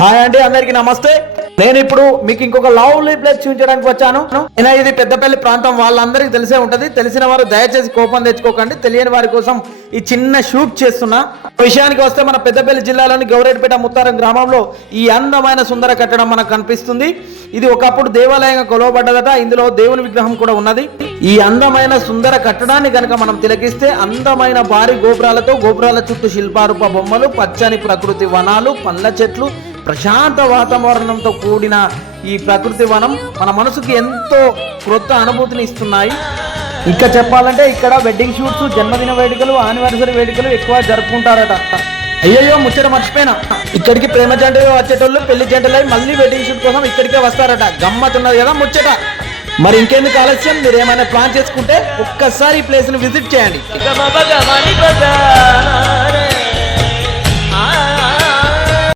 Hi అండి, అందరికి నమస్తే. నేను ఇప్పుడు మీకు ఇంకొక లవ్లీ ప్లేస్ చూపించడానికి వచ్చాను. నేను ఇది పెద్దపల్లి ప్రాంతం, వాళ్ళందరికీ తెలిసే ఉంటది. తెలిసిన వారు దయచేసి కోపం తెచ్చుకోకండి, తెలియని వారి కోసం ఈ చిన్న షూట్ చేస్తున్నా. విషయానికి వస్తే మన పెద్దపల్లి జిల్లాలోని గౌరేటిపేట ముత్తారం గ్రామంలో ఈ అందమైన సుందర కట్టడం మనకు కనిపిస్తుంది. ఇది ఒకప్పుడు దేవాలయంగా కొలవబడ్డదట. ఇందులో దేవుని విగ్రహం కూడా ఉన్నది. ఈ అందమైన సుందర కట్టడాన్ని గనక మనం తిలకిస్తే అందమైన భారీ గోపురాలతో, గోపురాల చుట్టూ శిల్పారూప బొమ్మలు, పచ్చని ప్రకృతి వనాలు, పండ్ల చెట్లు, ప్రశాంత వాతావరణంతో కూడిన ఈ ప్రకృతి వనం మన మనసుకి ఎంతో క్రొత్త అనుభూతిని ఇస్తున్నాయి. ఇంకా చెప్పాలంటే ఇక్కడ వెడ్డింగ్ షూట్స్, జన్మదిన వేడుకలు, యానివర్సరీ వేడుకలు ఎక్కువ జరుపుకుంటారట. అయ్యయ్యో ముచ్చట మర్చిపోయినా, ఇక్కడికి ప్రేమ జంటగా వచ్చేటోళ్ళు పెళ్లి జంటలై మళ్ళీ వెడ్డింగ్ షూట్ కోసం ఇక్కడికే వస్తారట. గమ్మతున్నది కదా ముచ్చట. మరి ఇంకెందుకు ఆలస్యం, మీరు ఏమైనా ప్లాన్ చేసుకుంటే ఒక్కసారి ఈ ప్లేస్ ని విజిట్ చేయండి.